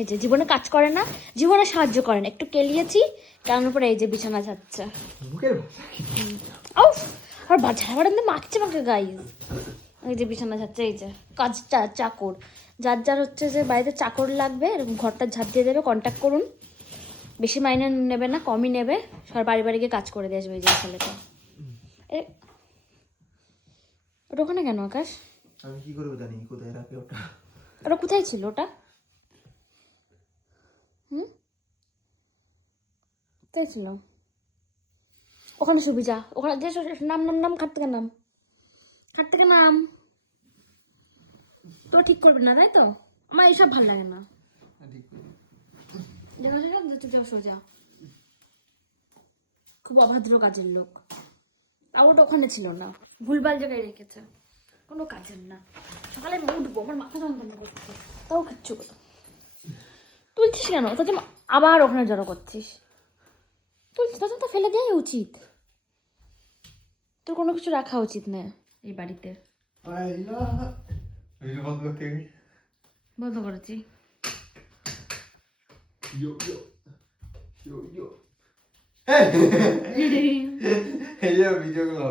এই যে জীবনে কাজ করে না, জীবনে সাহায্য করেন, একটু কেলিয়েছি কারণ উপরে এই যে বিছানা যাচ্ছে আর ঝাড়া বাড়াতে মাখছে আমাকে গাইজ। এই যে বিছানা যাচ্ছে, এই যে কাজটা চাকর, যার যার হচ্ছে যে বাড়িতে চাকর লাগবে এরকম ঘরটা ঝাড় দিয়ে দেবে, কন্ট্যাক্ট করুন। বেশি মাইনে নেবে না, কমই নেবে, সবার বাড়ি বাড়ি গিয়ে কাজ করে দিয়ে আসবে এই যে ছেলেটা। ওটা ওখানে কেন আকাশ? আমি কি করবো জানি কোথায় রাখে ওটা। ওটা কোথায় ছিল ওটা? কোথায় ছিল? ওখানে শুবি যা, ওখানে যে নাম নাম নাম, খাট থেকে নাম, খাট থেকে নাম। তো ঠিক করবি না তাই তো? আমার এইসব ভালো লাগে না। সোজা খুব অভদ্র কাজের লোক। আর ওটা ওখানে ছিল না, ভুলভাল জায়গায় রেখেছে, কোনো কাজের না। সকালে আমি উঠবো, আমার মাথা যন্ত্রণা করছে, তাও কিচ্ছু করো। তুলছিস কেন? তোকে আবার ওখানে জড়ো করছিস। তুলছিস তো ফেলে দেওয়াই উচিত, তোর কোনো কিছু রাখা উচিত না এই বাড়িতে। বন্ধ করেছি। এই যে ভিডিও গুলো